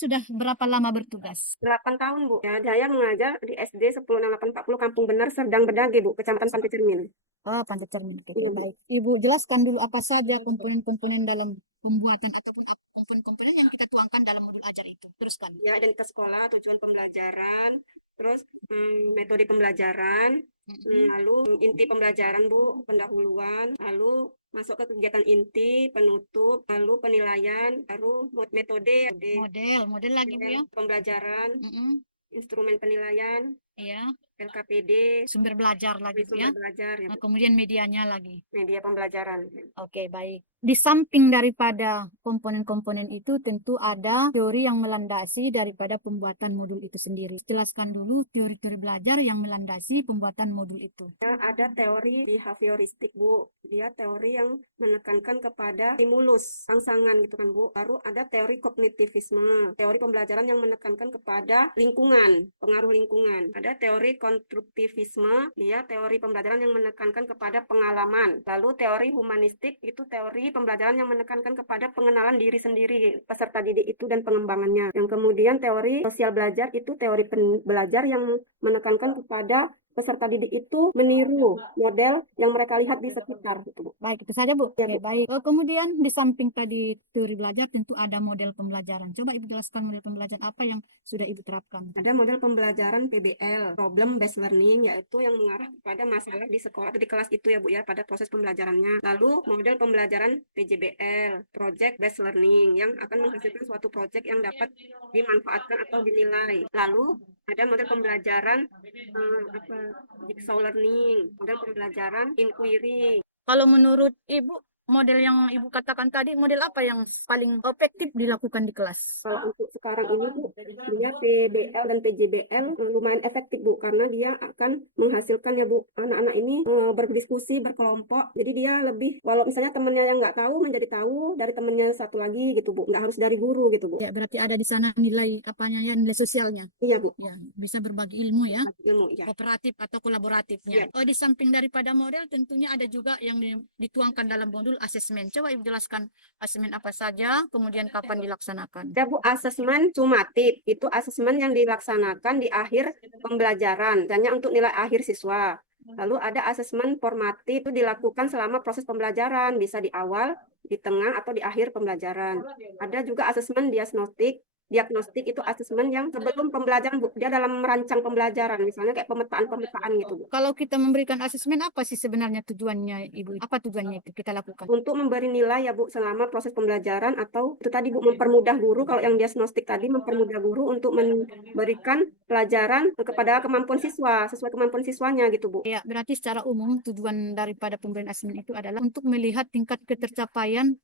sudah berapa lama bertugas? 8 tahun, Bu. Ya, saya mengajar di SD 106840 Kampung Bener, Serdang Bedage, Bu, Kecamatan Pantai Cermin. Oh, Pantai Cermin. Oke, Iya, Bu. baik. Ibu jelaskan dulu apa saja komponen-komponen dalam pembuatan ataupun komponen-komponen yang kita tuangkan dalam modul ajar itu. Teruskan. Ya, identitas sekolah, tujuan pembelajaran, terus metode pembelajaran, lalu inti pembelajaran, Bu, pendahuluan, lalu masuk ke kegiatan inti, penutup, lalu penilaian, baru metode, Model lagi Bu ya. pembelajaran, Mm-mm. instrumen penilaian, Iya. LKPD, Sumber belajar lagi Bu ya. sumber belajar, ya, Nah, Bu. kemudian medianya lagi. Media pembelajaran. Oke, baik. Di samping daripada komponen-komponen itu tentu ada teori yang melandasi daripada pembuatan modul itu sendiri. Jelaskan dulu teori-teori belajar yang melandasi pembuatan modul itu. Ada teori behavioristik, Bu. Dia teori yang menekankan kepada stimulus, rangsangan gitu kan, Bu. Baru ada teori kognitivisme, teori pembelajaran yang menekankan kepada lingkungan, pengaruh lingkungan. Ada teori konstruktivisme, dia teori pembelajaran yang menekankan kepada pengalaman. Lalu teori humanistik itu teori pembelajaran yang menekankan kepada pengenalan diri sendiri peserta didik itu dan pengembangannya. Yang kemudian teori sosial belajar itu teori belajar yang menekankan kepada peserta didik itu meniru model yang mereka lihat di sekitar. Gitu, Bu. Baik, itu saja Bu. Ya, Oke, Bu. baik. Kemudian di samping tadi teori belajar tentu ada model pembelajaran. Coba Ibu jelaskan model pembelajaran apa yang sudah Ibu terapkan. Ada model pembelajaran PBL, Problem Based Learning, yaitu yang mengarah kepada masalah di sekolah atau di kelas itu ya Bu ya, pada proses pembelajarannya. Lalu model pembelajaran PJBL, Project Based Learning, yang akan menghasilkan suatu project yang dapat dimanfaatkan atau dinilai. Lalu ada model pembelajaran Jigsaw Learning, model pembelajaran Inquiry. Kalau menurut Ibu, model yang Ibu katakan tadi, model apa yang paling efektif dilakukan di kelas? Kalau untuk sekarang ini, Bu, dia PBL dan PJBL lumayan efektif, Bu, karena dia akan menghasilkan ya, Bu, anak-anak ini berdiskusi, berkelompok. Jadi dia lebih, walau misalnya temannya yang nggak tahu menjadi tahu dari temannya satu lagi gitu, Bu. Nggak harus dari guru gitu, Bu. Ya, berarti ada di sana nilai apanya ya, nilai sosialnya. Iya, Bu. Ya, bisa berbagi ilmu ya. Ilmu, ya. Kooperatif atau kolaboratifnya. Ya. Oh, di samping daripada model tentunya ada juga yang dituangkan dalam modul asesmen. Coba Ibu jelaskan asesmen apa saja, kemudian kapan dilaksanakan. Ya, Bu, asesmen sumatif itu asesmen yang dilaksanakan di akhir pembelajaran, hanya untuk nilai akhir siswa. Lalu ada asesmen formatif itu dilakukan selama proses pembelajaran, bisa di awal, di tengah, atau di akhir pembelajaran. Ada juga asesmen diagnostik. Diagnostik itu asesmen yang sebelum pembelajaran, Bu. Dia dalam merancang pembelajaran, misalnya kayak pemetaan-pemetaan gitu, Bu. Kalau kita memberikan asesmen, apa sih sebenarnya tujuannya, Ibu? Apa tujuannya itu kita lakukan? Untuk memberi nilai ya, Bu, selama proses pembelajaran, atau itu tadi, Bu, mempermudah guru. Kalau yang diagnostik tadi mempermudah guru untuk memberikan pelajaran kepada kemampuan siswa, sesuai kemampuan siswanya gitu, Bu. Ya, berarti secara umum tujuan daripada pemberian asesmen itu adalah untuk melihat tingkat ketercapaian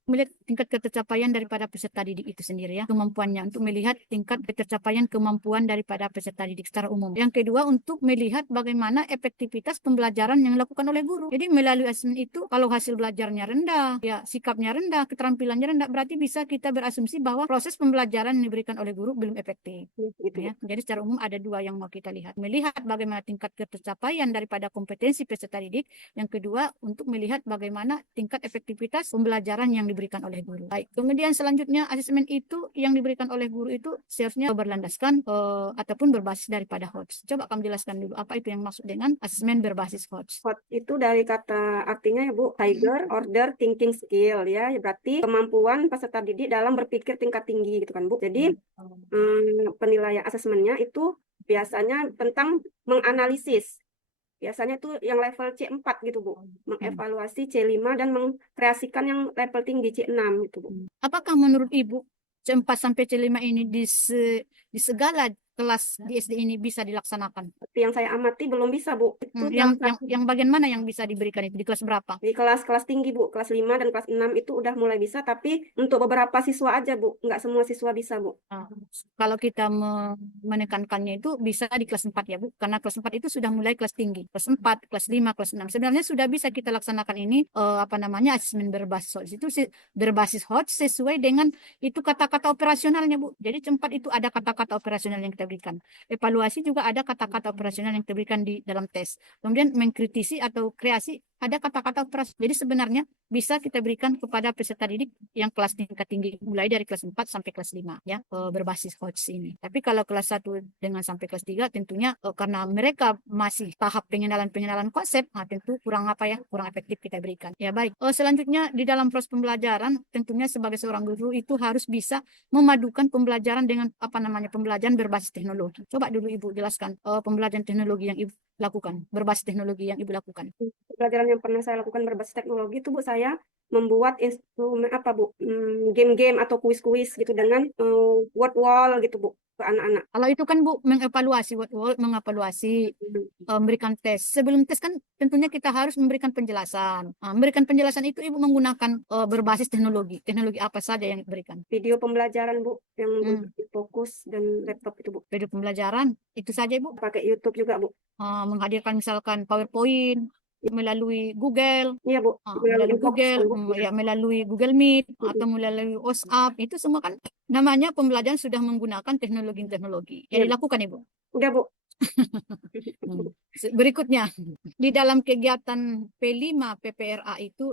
daripada peserta didik itu sendiri ya, kemampuannya, untuk melihat tingkat ketercapaian kemampuan daripada peserta didik secara umum. Yang kedua, untuk melihat bagaimana efektivitas pembelajaran yang dilakukan oleh guru. Jadi melalui asesmen itu, kalau hasil belajarnya rendah, ya sikapnya rendah, keterampilannya rendah, berarti bisa kita berasumsi bahwa proses pembelajaran yang diberikan oleh guru belum efektif. Gitu, Ya, jadi secara umum ada dua yang mau kita lihat. Melihat bagaimana tingkat ketercapaian daripada kompetensi peserta didik. Yang kedua, untuk melihat bagaimana tingkat efektivitas pembelajaran yang diberikan oleh guru. Baik, kemudian selanjutnya asesmen itu yang diberikan oleh guru itu seharusnya berlandaskan ataupun berbasis daripada HOTS. Coba kamu jelaskan dulu apa itu yang maksud dengan asesmen berbasis HOTS. HOT itu dari kata artinya ya, Bu, Higher Order Thinking Skill ya, berarti kemampuan peserta didik dalam berpikir tingkat tinggi gitu kan, Bu. Jadi penilaian asesmennya itu biasanya tentang menganalisis. Biasanya itu yang level C4 gitu, Bu. Mengevaluasi C5 dan mengkreasikan yang level tinggi C6 gitu, Bu. Apakah menurut Ibu C4 sampai C5 ini di segala kelas di SD ini bisa dilaksanakan? Yang saya amati belum bisa, Bu. Itu yang bagian mana yang bisa diberikan itu? Di kelas berapa? Di kelas tinggi, Bu. Kelas 5 dan kelas 6 itu udah mulai bisa, tapi untuk beberapa siswa aja, Bu. Nggak semua siswa bisa, Bu. Kalau kita menekankannya itu bisa di kelas 4 ya, Bu. Karena kelas 4 itu sudah mulai kelas tinggi. Kelas 4, kelas 5, kelas 6. Sebenarnya sudah bisa kita laksanakan ini asesmen berbasis HOTS. Itu berbasis HOTS sesuai dengan itu kata-kata operasionalnya, Bu. Jadi C4 itu ada kata-kata operasional yang kita kita berikan. Evaluasi juga ada kata-kata operasional yang kita berikan di dalam tes. Kemudian mengkritisi atau kreasi ada kata-kata operasional. Jadi sebenarnya bisa kita berikan kepada peserta didik yang kelas tingkat tinggi, mulai dari kelas 4 sampai kelas 5 ya, berbasis HOTS ini. Tapi kalau kelas 1 dengan sampai kelas 3 tentunya karena mereka masih tahap pengenalan konsep, tentu kurang kurang efektif kita berikan. Ya baik. Selanjutnya di dalam proses pembelajaran tentunya sebagai seorang guru itu harus bisa memadukan pembelajaran dengan pembelajaran berbasis teknologi. Coba dulu Ibu jelaskan pembelajaran teknologi yang Ibu lakukan, berbasis teknologi yang Ibu lakukan. Pelajaran yang pernah saya lakukan berbasis teknologi itu Bu, saya membuat instrumen game-game atau kuis-kuis gitu dengan word wall gitu Bu ke anak-anak. Kalau itu kan Bu mengevaluasi word wall, mengevaluasi memberikan tes. Sebelum tes kan tentunya kita harus memberikan penjelasan. Memberikan penjelasan itu Ibu menggunakan berbasis teknologi. Teknologi apa saja yang diberikan? Video pembelajaran Bu yang fokus dan laptop itu Bu. Video pembelajaran itu saja Ibu. Pakai YouTube juga Bu. Menghadirkan misalkan PowerPoint melalui Google, Iya Bu, melalui Google, ya melalui Google Meet atau melalui WhatsApp, itu semua kan namanya pembelajaran sudah menggunakan teknologi. Yang dilakukan Ibu. Udah Bu. Berikutnya, di dalam kegiatan P5 PPRA itu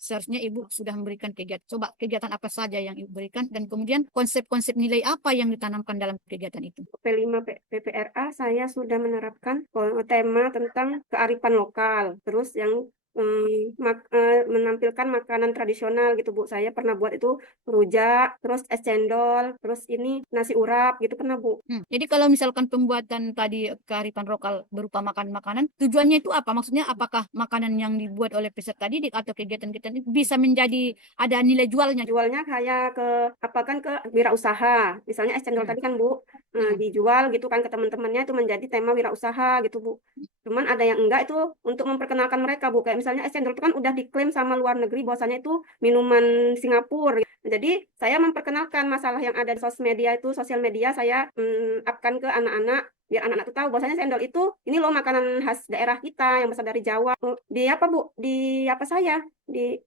seharusnya Ibu sudah memberikan kegiatan apa saja yang Ibu berikan, dan kemudian konsep-konsep nilai apa yang ditanamkan dalam kegiatan itu. P5 PPRA saya sudah menerapkan tema tentang kearifan lokal, terus yang menampilkan makanan tradisional gitu Bu. Saya pernah buat itu rujak, terus es cendol, terus ini nasi urap gitu pernah Bu. Jadi kalau misalkan pembuatan tadi kearifan lokal berupa makanan, tujuannya itu apa? Maksudnya apakah makanan yang dibuat oleh peserta didik atau kegiatan kita ini bisa menjadi ada nilai jualnya? Jualnya kayak ke wirausaha. Misalnya es cendol tadi kan Bu, dijual gitu kan ke teman-temannya, itu menjadi tema wirausaha gitu Bu. Cuman ada yang enggak, itu untuk memperkenalkan mereka Bu. Kayak misalnya es cendol itu kan udah diklaim sama luar negeri bahwasanya itu minuman Singapura. Jadi saya memperkenalkan masalah yang ada di sosial media saya upkan ke anak-anak, biar anak-anak itu tahu bahwasanya cendol itu ini loh makanan khas daerah kita yang berasal dari Jawa. Di apa Bu? Di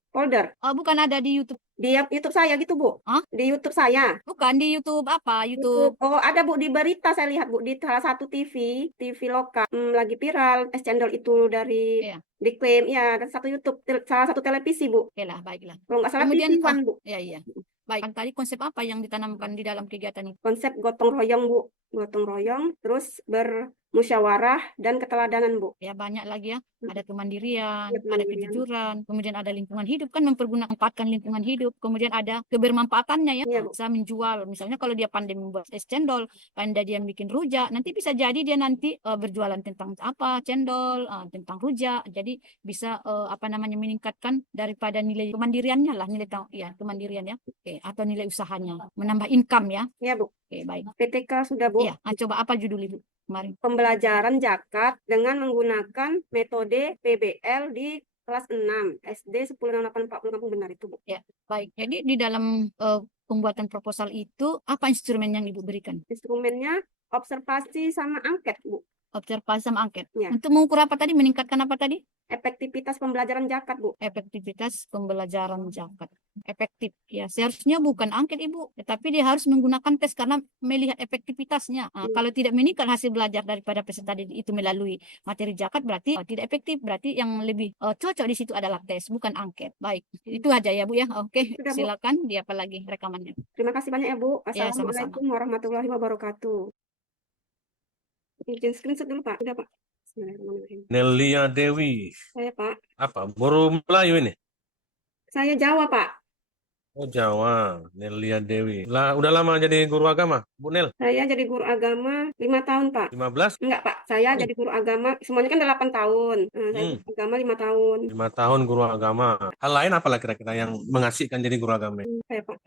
folder. Oh, bukan ada di YouTube. Di YouTube saya gitu Bu. Di YouTube saya. Bukan di YouTube apa? YouTube. Oh, ada Bu, di berita saya lihat Bu, di salah satu TV lokal lagi viral es cendol itu dari diklaim ya, dari satu YouTube, salah satu televisi Bu. Oke lah, baiklah. Kalau nggak salah Kemudian TV One Bu. Iya. Baik, tadi konsep apa yang ditanamkan di dalam kegiatan itu? Konsep gotong royong Bu, gotong royong, terus bermusyawarah dan keteladanan Bu. Ya banyak lagi ya, ada kemandirian, ada kejujuran, kemudian ada lingkungan hidup, kan mempergunakan lingkungan hidup, kemudian ada kebermanfaatannya ya, bisa menjual. Misalnya kalau dia pandai membuat es cendol, pandai dia bikin rujak, nanti bisa jadi dia nanti berjualan tentang apa, cendol, tentang rujak, jadi bisa meningkatkan daripada nilai kemandiriannya lah, kemandirian ya. Oke, atau nilai usahanya, menambah income ya. Iya Bu. Oke, baik. PTK sudah Bu. Iya, coba apa judul Ibu kemarin? Pembelajaran zakat dengan menggunakan metode PBL di kelas 6 SD 106840 Kampung Benar itu Bu. Ya, baik. Jadi di dalam pembuatan proposal itu apa instrumen yang Ibu berikan? Instrumennya observasi sama angket Bu. Observasi sama angket. Ya. Untuk mengukur apa tadi? Meningkatkan apa tadi? Efektivitas pembelajaran zakat Bu. Efektivitas pembelajaran zakat. Efektif ya. Seharusnya bukan angket Ibu, tetapi dia harus menggunakan tes karena melihat efektivitasnya. Kalau tidak meningkat hasil belajar daripada peserta didik itu melalui materi zakat, berarti tidak efektif. Berarti yang lebih cocok di situ adalah tes, bukan angket. Baik, itu aja ya Bu ya. Oke, sudah, Bu. Silakan dia apa lagi rekamannya. Terima kasih banyak ya Bu. Ya, Assalamualaikum warahmatullahi wabarakatuh. Izin screenshot dulu Pak. Udah Pak. Bismillahirrahmanirrahim. Nelia Dewi. Saya Pak. Apa? Guru Melayu ini? Saya Jawa Pak. Oh Jawa, Nelia Dewi. Lah, udah lama jadi guru agama, Bu Nel? Saya jadi guru agama 5 tahun Pak. 15? Enggak Pak, saya jadi guru agama, semuanya kan 8 tahun. Saya guru agama 5 tahun. 5 tahun guru agama. Hal lain apa lah kira-kira yang mengasihkan jadi guru agama? Saya Pak.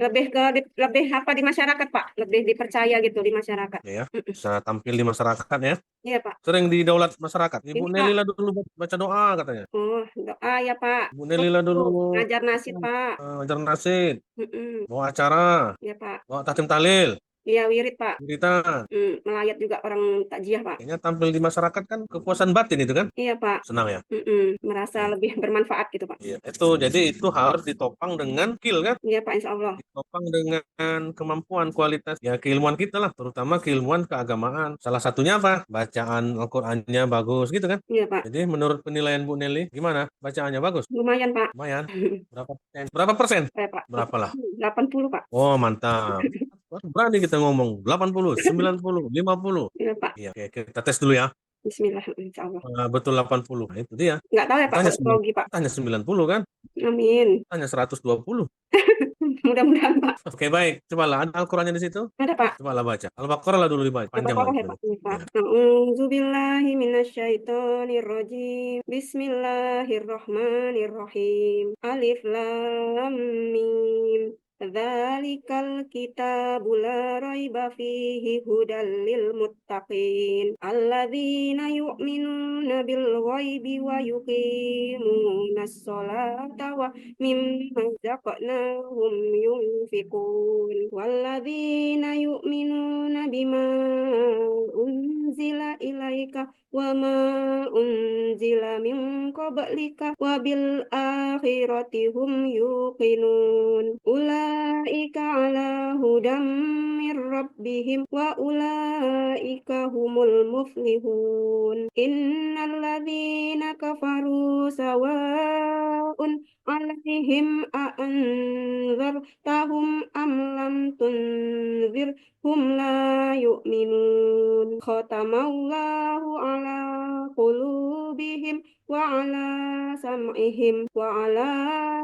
Lebih apa di masyarakat Pak, lebih dipercaya gitu di masyarakat. Ya, bisa tampil di masyarakat ya. Iya Pak. Sering didaulat masyarakat. Ibu Ini, Nelila dulu baca doa katanya. Oh, doa ya Pak. Ibu Nelila dulu ngajar nasid Pak. ngajar nasid, Mm-mm. bawa acara, Ya Pak. bawa tahtim tahlil. Iya, wirid, Pak. Wiritan. Melayat juga orang takjiah, Pak. Kayaknya tampil di masyarakat kan kepuasan batin itu kan? Iya, Pak. Senang ya? Merasa Iya. lebih bermanfaat gitu, Pak. Iya. Jadi itu harus ditopang dengan skill kan? Iya, Pak, insya Allah. Ditopang dengan kemampuan kualitas ya keilmuan kita lah, terutama keilmuan keagamaan. Salah satunya apa? Bacaan Al-Qur'annya bagus gitu kan? Iya, Pak. Jadi menurut penilaian Bu Nelly gimana? Bacaannya bagus? Lumayan, Pak. Lumayan. Berapa persen? Berapa persen? Saya, Pak. Berapa lah? 80, Pak. Oh, mantap. Berani kita ngomong 80, 90, 50. Iya, Pak. Iya, oke, kita tes dulu ya. Bismillah, insya Allah. Betul 80. Nah, itu dia. Nggak tahu ya, Pak, Tanya kalau grogi, Pak. tanya 90 kan? Amin. Tanya 120. Mudah-mudahan, Pak. Oke, baik. Cobalah ada Al-Qur'annya di situ. Ada, Pak. Cobalah baca. Al-Baqarah lah dulu dibaca. Panjang Al-Baqarah lagi ya, tadi. Pak. Ini, Pak. Ya. A'udzubillahi minasyaitonirrajim. Bismillahirrahmanirrahim. Alif lam mim. Dzalikal kitabu la raiba fihi hudal lil muttaqin alladzina yu'minuna bil ghaibi wa yuqimunas sholata wa mimma razaqnahum yunfiqun walladzina yu'minuna bima unzila ilaika wa ma unzila min qablika wa bil akhirati hum yuqinun ulaika ala hudam mir rabbihim wa ulaika humul muflihun innal ladzina kafaru sawa'un alaihim a'anzartahum am lam tunzirhum la yu'minun khatamallahu ala qulubihim wa ala sam'ihim wa ala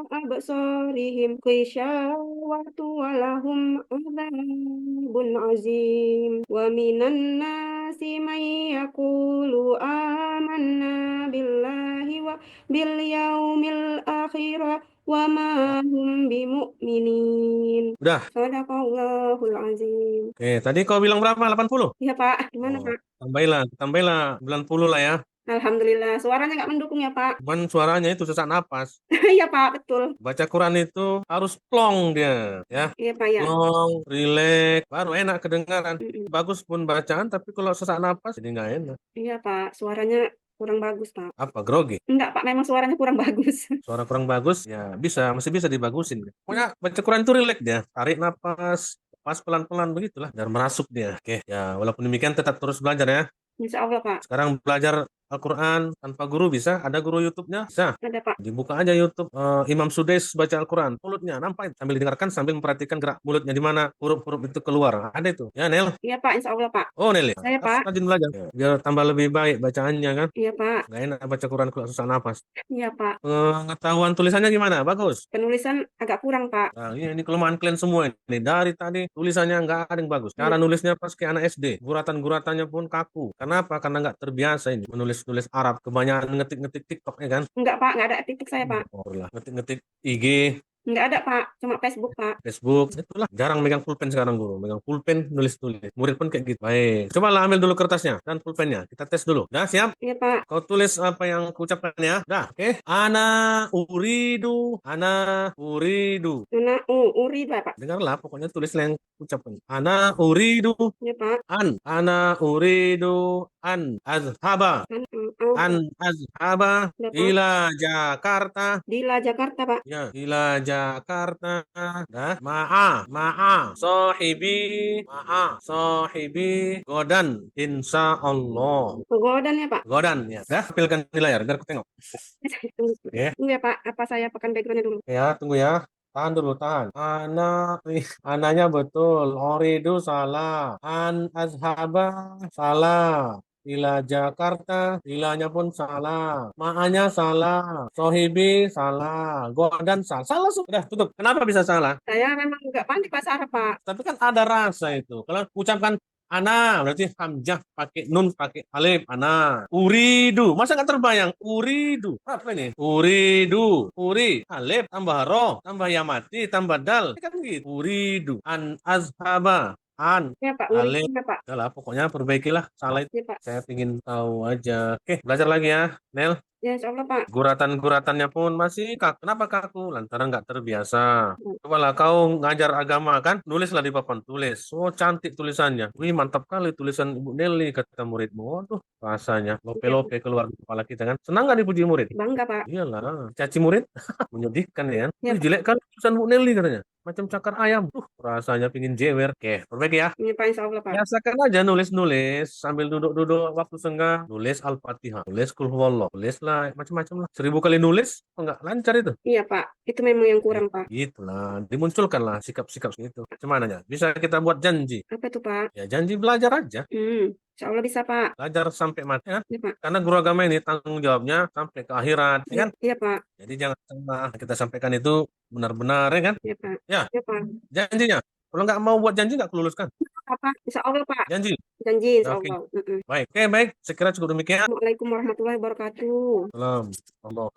absarihim ghishawatu wa lahum adzabun azim wa minan nasi man yaqulu amanna billahi wa bil yaumil akhir wa ma hum bimu'minin. Udah. Shadaqallahul azim. Oke, tadi kau bilang berapa? 80? Iya, Pak. Gimana, Oh, Pak? tambahlah 90 lah ya. Alhamdulillah. Suaranya nggak mendukung ya, Pak. Cuman suaranya itu sesak napas. Iya, Pak. Betul. Baca Quran itu harus plong dia, ya. Iya, Pak, ya. Plong, rileks, baru enak kedengaran. Mm-mm. Bagus pun bacaan, tapi kalau sesak napas jadi nggak enak. Iya, Pak. Suaranya kurang bagus, Pak. Apa, grogi? Enggak, Pak. Memang suaranya kurang bagus. Suara kurang bagus, ya masih bisa dibagusin. Pokoknya baca Quran itu rileks dia. Tarik napas, pas pelan-pelan begitulah. Dan merasuk dia. Oke, ya walaupun demikian tetap terus belajar ya. Insya Allah, Pak. Sekarang belajar Al-Quran tanpa guru bisa? Ada guru YouTube-nya? Bisa. Ada, Pak. Dibuka aja YouTube Imam Sudais baca Al-Quran. Mulutnya nampak sambil didengarkan sambil memperhatikan gerak mulutnya di mana huruf-huruf itu keluar. Ada itu. Ya, Nel. Iya, Pak. Insya Allah, Pak. Oh, Nel ya. Saya, Harus Pak. rajin belajar. Ya, biar tambah lebih baik bacaannya kan. Iya, Pak. Nggak enak baca Quran kalau susah napas. Iya, Pak. Pengetahuan tulisannya gimana? Bagus. Penulisan agak kurang, Pak. Nah, ini kelemahan kalian semua ini. Dari tadi tulisannya nggak ada yang bagus. Cara Iya. nulisnya pas kayak anak SD. Guratan-guratannya pun kaku. Kenapa? Karena nggak terbiasa ini menulis-nulis Arab. Kebanyakan ngetik-ngetik TikTok ya kan? Enggak, Pak. Enggak ada titik saya, Pak. Oh lah, ngetik-ngetik IG, Enggak ada, Pak. Cuma Facebook, Pak. Facebook, itulah. Jarang megang pulpen sekarang guru. Megang pulpen, nulis-nulis. Murid pun kayak gitu. Baik. Cobalah ambil dulu kertasnya dan pulpennya. Kita tes dulu. Dah, siap? Iya, Pak. Kau tulis apa yang kuucapkan ya. Dah, oke. Uridu. Ana uridu. Uri, Pak. Dengarlah, pokoknya tulis yang ucapkan. Ana uridu Iya, Pak. ana uridu an azhaba azhaba Iya, Pak. ila Jakarta. Di Jakarta, Pak. Ya, ila Jakarta. Dah, sahibi godan insya Allah. Godan ya, Pak. Godan ya. Dah, tampilkan di layar biar aku tengok. Ya. Tunggu ya, Pak. Apa saya pakai backgroundnya dulu? Ya, tunggu ya. Tahan dulu, tahan. Ananya betul. Oridu salah. An azhaba salah. Ila Jakarta, ilanya pun salah. Ma'anya salah. Sohibi salah. Godan salah. Salah sudah, tutup. Kenapa bisa salah? Saya memang nggak pandai bahasa Arab, Pak. Tapi kan ada rasa itu. Kalau ucapkan ana, berarti hamzah pakai nun, pakai alif, ana. Uridu, masa nggak terbayang? Uridu, apa ini? Uridu, uri, alif, tambah roh, tambah yamati, tambah dal. Kan gitu. Uridu, an azhaba, an, Ya, Pak. alif. Ya, Pak. Udah lah, pokoknya perbaikilah salah itu. Ya, Pak. Saya ingin tahu aja. Oke, belajar lagi ya, Nel. Ya, insya Allah, Pak. Guratan-guratannya pun masih kaku. Kenapa kaku? Lantaran nggak terbiasa. Cobalah kau ngajar agama kan, nulislah di papan tulis. Oh, cantik tulisannya. Wih, mantap kali tulisan Ibu Nelly, kata muridmu. Waduh, rasanya Iya, Pak. lope-lope keluar di kepala kita kan. Senang nggak dipuji murid? Bangga, Pak. Iyalah, caci murid. Menyedihkan ya kan. Iya, Wih, Pak. jelek kali tulisan Bu Nelly katanya. Macam cakar ayam. Rasanya pingin jewer. Oke, perbaiki ya. Ini, Pak, insya Allah, Pak. Biasakan aja nulis-nulis sambil duduk-duduk waktu senggang, nulis Al-Fatihah, nulis Qul Huwallah, nulis lah macam-macam lah. 1000 kali nulis, kok nggak lancar itu? Iya, Pak. Itu memang yang kurang, Pak. Gitulah, dimunculkanlah sikap-sikap itu. Gimana ya? Bisa kita buat janji. Apa tuh, Pak? Ya janji belajar aja. Insya Allah bisa, Pak. Belajar sampai mati kan? Iya, Pak. Karena guru agama ini tanggung jawabnya sampai ke akhirat, ya Iya, kan? iya, Pak. Jadi jangan salah kita sampaikan itu benar-benar, ya kan? Iya, Pak. Ya, Iya, Pak. janjinya. Kalau nggak mau buat janji nggak keluluskan. Apa? Insya Allah, Pak. Janji. Janji, insya Oke, Allah. baik. Oke, baik. Sekira cukup demikian. Assalamualaikum warahmatullahi wabarakatuh. Salam. Allah.